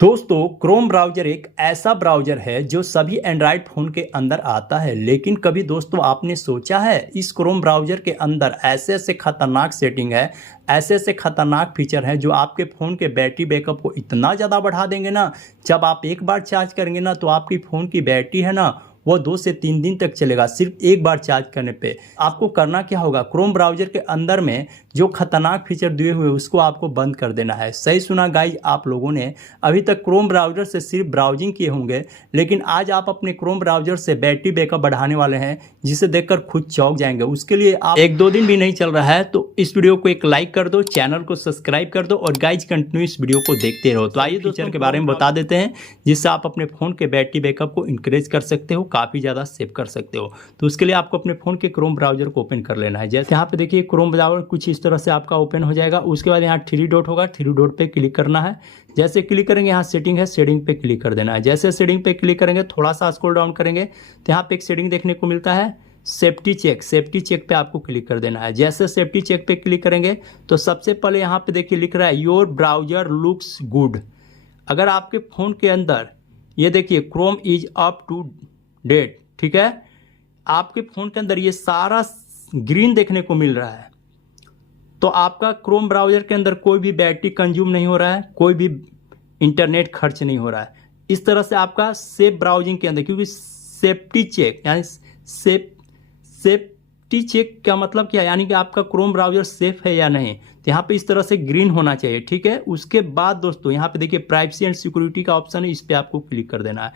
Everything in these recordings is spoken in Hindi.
दोस्तों क्रोम ब्राउज़र एक ऐसा ब्राउज़र है जो सभी एंड्रॉयड फ़ोन के अंदर आता है। लेकिन कभी दोस्तों आपने सोचा है इस क्रोम ब्राउज़र के अंदर ऐसे ऐसे खतरनाक सेटिंग है, ऐसे ऐसे खतरनाक फीचर हैं जो आपके फ़ोन के बैटरी बैकअप को इतना ज़्यादा बढ़ा देंगे ना। जब आप एक बार चार्ज करेंगे ना तो आपकी फ़ोन की बैटरी है ना वो 2 से 3 दिन तक चलेगा सिर्फ एक बार चार्ज करने पे। आपको करना क्या होगा, क्रोम ब्राउज़र के अंदर में जो खतरनाक फीचर दिए हुए उसको आपको बंद कर देना है। सही सुना गाइज, आप लोगों ने अभी तक क्रोम ब्राउज़र से सिर्फ ब्राउजिंग किए होंगे, लेकिन आज आप अपने क्रोम ब्राउज़र से बैटरी बैकअप बढ़ाने वाले हैं जिसे देखकर खुद चौंक जाएंगे। उसके लिए आप 1-2 दिन भी नहीं चल रहा है तो इस वीडियो को एक लाइक कर दो, चैनल को सब्सक्राइब कर दो और गाइज कंटिन्यू इस वीडियो को देखते रहो। तो आइए फीचर के बारे में बता देते हैं जिससे आप अपने फ़ोन के बैटरी बैकअप को इंक्रीज कर सकते हो, काफ़ी ज़्यादा सेव कर सकते हो। तो उसके लिए आपको अपने फ़ोन के क्रोम ब्राउज़र को ओपन कर लेना है। जैसे यहाँ पे देखिए क्रोम ब्राउज़र कुछ इस तरह से आपका ओपन हो जाएगा। उसके बाद यहाँ 3 डॉट होगा, 3 डॉट पे क्लिक करना है। जैसे क्लिक करेंगे यहाँ सेटिंग है, सेटिंग पे क्लिक कर देना है। जैसे सेटिंग पे क्लिक करेंगे थोड़ा सा स्क्रॉल डाउन करेंगे तो यहाँ पे एक सेटिंग देखने को मिलता है सेफ्टी चेक। सेफ्टी चेक पे आपको क्लिक कर देना है। जैसे सेफ्टी चेक पे क्लिक करेंगे तो सबसे पहले यहाँ पे देखिए लिख रहा है योर ब्राउज़र लुक्स गुड। अगर आपके फ़ोन के अंदर ये देखिए Chrome is up to date, ठीक है, आपके फ़ोन के अंदर ये सारा ग्रीन देखने को मिल रहा है तो आपका क्रोम ब्राउज़र के अंदर कोई भी बैटरी कंज्यूम नहीं हो रहा है, कोई भी इंटरनेट खर्च नहीं हो रहा है। इस तरह से आपका सेफ ब्राउजिंग के अंदर, क्योंकि सेफ्टी चेक यानी सेफ्टी चेक का मतलब क्या है, यानी कि आपका क्रोम ब्राउज़र सेफ है या नहीं, तो यहाँ पे इस तरह से ग्रीन होना चाहिए, ठीक है। उसके बाद दोस्तों यहाँ पे देखिए प्राइवेसी एंड सिक्योरिटी का ऑप्शन है, इस पर आपको क्लिक कर देना है।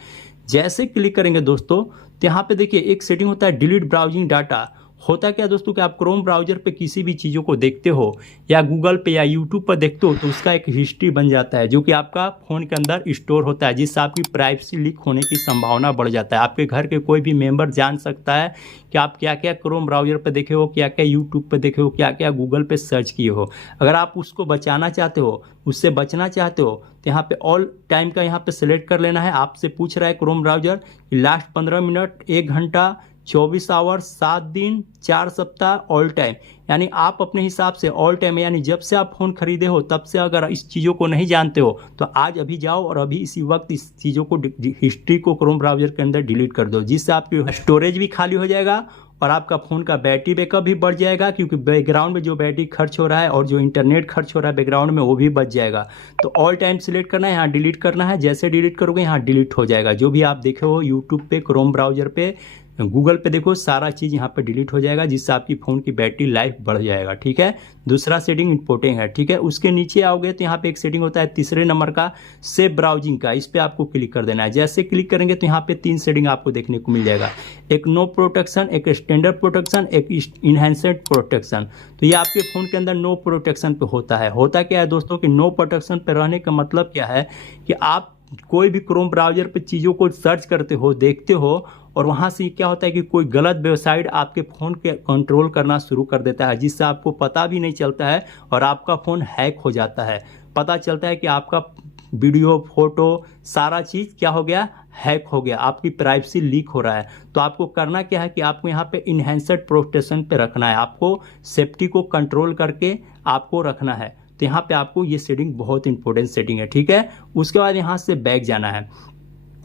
जैसे क्लिक करेंगे दोस्तों तो यहाँ पे देखिए एक सेटिंग होता है डिलीट ब्राउजिंग डाटा। होता क्या दोस्तों कि आप क्रोम ब्राउज़र पे किसी भी चीज़ों को देखते हो या गूगल पे या यूट्यूब पर देखते हो तो उसका एक हिस्ट्री बन जाता है जो कि आपका फ़ोन के अंदर स्टोर होता है, जिससे आपकी प्राइवेसी लीक होने की संभावना बढ़ जाता है। आपके घर के कोई भी मेंबर जान सकता है कि आप क्या क्या क्रोम ब्राउज़र पे देखे हो, क्या क्या यूट्यूब पे देखे हो, क्या क्या गूगल पे सर्च किए हो। अगर आप उसको बचाना चाहते हो, उससे बचना चाहते हो तो यहाँ पे ऑल टाइम का यहाँ पे सेलेक्ट कर लेना है। आपसे पूछ रहा है क्रोम ब्राउज़र कि लास्ट 15 मिनट, 1 घंटा, 24 आवर, 7 दिन, 4 सप्ताह, ऑल टाइम, यानी आप अपने हिसाब से ऑल टाइम यानी जब से आप फ़ोन खरीदे हो तब से अगर इस चीज़ों को नहीं जानते हो तो आज अभी जाओ और अभी इसी वक्त इस चीज़ों को हिस्ट्री को क्रोम ब्राउज़र के अंदर डिलीट कर दो, जिससे आपकी स्टोरेज भी खाली हो जाएगा और आपका फ़ोन का बैटरी बैकअप भी बढ़ जाएगा, क्योंकि बैकग्राउंड में जो बैटरी खर्च हो रहा है और जो इंटरनेट खर्च हो रहा है बैकग्राउंड में वो भी बच जाएगा। तो ऑल टाइम सिलेक्ट करना है, यहाँ डिलीट करना है। जैसे डिलीट करोगे यहाँ डिलीट हो जाएगा, जो भी आप देखे हो यूट्यूब पे, क्रोम ब्राउज़र पे, गूगल पे देखो, सारा चीज़ यहाँ पे डिलीट हो जाएगा, जिससे आपकी फ़ोन की बैटरी लाइफ बढ़ जाएगा, ठीक है। दूसरा सेटिंग इंपॉर्टेंट है, ठीक है। उसके नीचे आओगे तो यहाँ पे एक सेटिंग होता है तीसरे नंबर का सेफ ब्राउजिंग का, इस पर आपको क्लिक कर देना है। जैसे क्लिक करेंगे तो यहाँ पे 3 सेटिंग आपको देखने को मिल जाएगा, एक नो प्रोटेक्शन, एक स्टैंडर्ड प्रोटेक्शन, एक इनहेंस्ड प्रोटेक्शन। तो ये आपके फ़ोन के अंदर नो प्रोटेक्शन पे होता है। होता क्या है दोस्तों कि नो प्रोटेक्शन पे रहने का मतलब क्या है कि आप कोई भी क्रोम ब्राउज़र पे चीज़ों को सर्च करते हो, देखते हो और वहाँ से क्या होता है कि कोई गलत वेबसाइट आपके फ़ोन के कंट्रोल करना शुरू कर देता है, जिससे आपको पता भी नहीं चलता है और आपका फ़ोन हैक हो जाता है। पता चलता है कि आपका वीडियो, फोटो, सारा चीज़ क्या हो गया, हैक हो गया, आपकी प्राइवेसी लीक हो रहा है। तो आपको करना क्या है कि आपको यहाँ पे इनहेंस्ड प्रोटेक्शन पे रखना है, आपको सेफ्टी को कंट्रोल करके आपको रखना है। तो यहाँ पे आपको ये सेटिंग बहुत इंपॉर्टेंट सेटिंग है, ठीक है। उसके बाद यहाँ से बैक जाना है।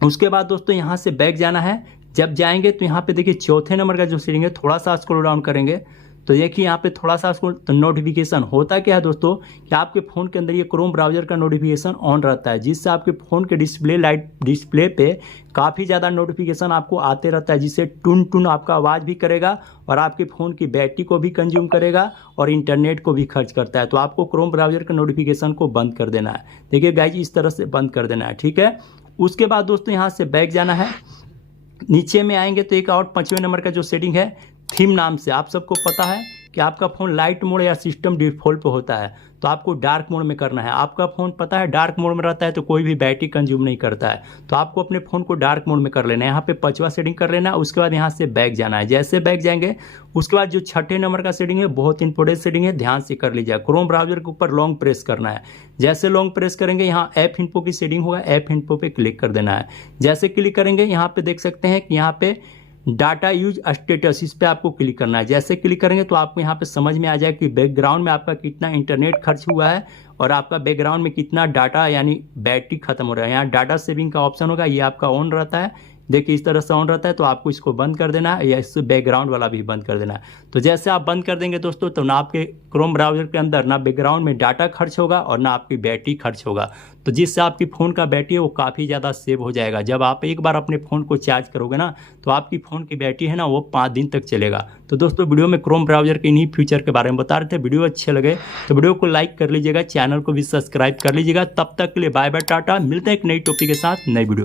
उसके बाद दोस्तों यहाँ से बैक जाना है। जब जाएंगे तो यहाँ पे देखिए चौथे नंबर का जो सेटिंग है, थोड़ा सा स्क्रॉल डाउन करेंगे तो देखिए यहाँ पे थोड़ा सा स्क्रॉल, तो नोटिफिकेशन। होता क्या है दोस्तों कि आपके फ़ोन के अंदर ये क्रोम ब्राउज़र का नोटिफिकेशन ऑन रहता है, जिससे आपके फ़ोन के डिस्प्ले पे काफ़ी ज़्यादा नोटिफिकेशन आपको आते रहता है, जिससे टुन टुन आपका आवाज़ भी करेगा और आपके फ़ोन की बैटरी को भी कंज्यूम करेगा और इंटरनेट को भी खर्च करता है। तो आपको क्रोम ब्राउज़र के नोटिफिकेशन को बंद कर देना है। देखिए गाइज इस तरह से बंद कर देना है, ठीक है। उसके बाद दोस्तों यहाँ से बैक जाना है। नीचे में आएंगे तो एक और 5वें नंबर का जो सेटिंग है थीम नाम से, आप सबको पता है कि आपका फ़ोन लाइट मोड या सिस्टम डिफ़ॉल्ट पे होता है, तो आपको डार्क मोड में करना है। आपका फ़ोन पता है डार्क मोड में रहता है तो कोई भी बैटरी कंज्यूम नहीं करता है, तो आपको अपने फ़ोन को डार्क मोड में कर लेना है। यहाँ पे 5वां सेटिंग कर लेना है। उसके बाद यहाँ से बैक जाना है। जैसे बैक जाएंगे उसके बाद जो 6ठे नंबर का सेटिंग है, बहुत इंपॉर्टेंट सेटिंग है, ध्यान से कर लीजिए। क्रोम ब्राउज़र के ऊपर लॉन्ग प्रेस करना है। जैसे लॉन्ग प्रेस करेंगे यहाँ ऐप इन्फो की सेटिंग होगा, ऐप इन्फो पे क्लिक कर देना है। जैसे क्लिक करेंगे यहाँ पे देख सकते हैं कि यहाँ पे डाटा यूज स्टेटस, इस पे आपको क्लिक करना है। जैसे क्लिक करेंगे तो आपको यहाँ पे समझ में आ जाए कि बैकग्राउंड में आपका कितना इंटरनेट खर्च हुआ है और आपका बैकग्राउंड में कितना डाटा यानी बैटरी खत्म हो रहा है। यहाँ डाटा सेविंग का ऑप्शन होगा, ये आपका ऑन रहता है। देखिए इस तरह से ऑन रहता है, तो आपको इसको बंद कर देना है या इस बैकग्राउंड वाला भी बंद कर देना है। तो जैसे आप बंद कर देंगे दोस्तों, तो ना आपके क्रोम ब्राउजर के अंदर ना बैकग्राउंड में डाटा खर्च होगा और ना आपकी बैटरी खर्च होगा, तो जिससे आपकी फ़ोन का बैटरी है वो काफ़ी ज़्यादा सेव हो जाएगा। जब आप एक बार अपने फ़ोन को चार्ज करोगे ना, तो आपकी फ़ोन की बैटरी है ना वो 5 दिन तक चलेगा। तो दोस्तों वीडियो में क्रोम ब्राउजर के इन्हीं फीचर के बारे में बता रहे थे। वीडियो अच्छे लगे तो वीडियो को लाइक कर लीजिएगा, चैनल को भी सब्सक्राइब कर लीजिएगा। तब तक के लिए बाय बाय, टाटा। मिलते हैं एक नई टॉपिक के साथ, नई वीडियो।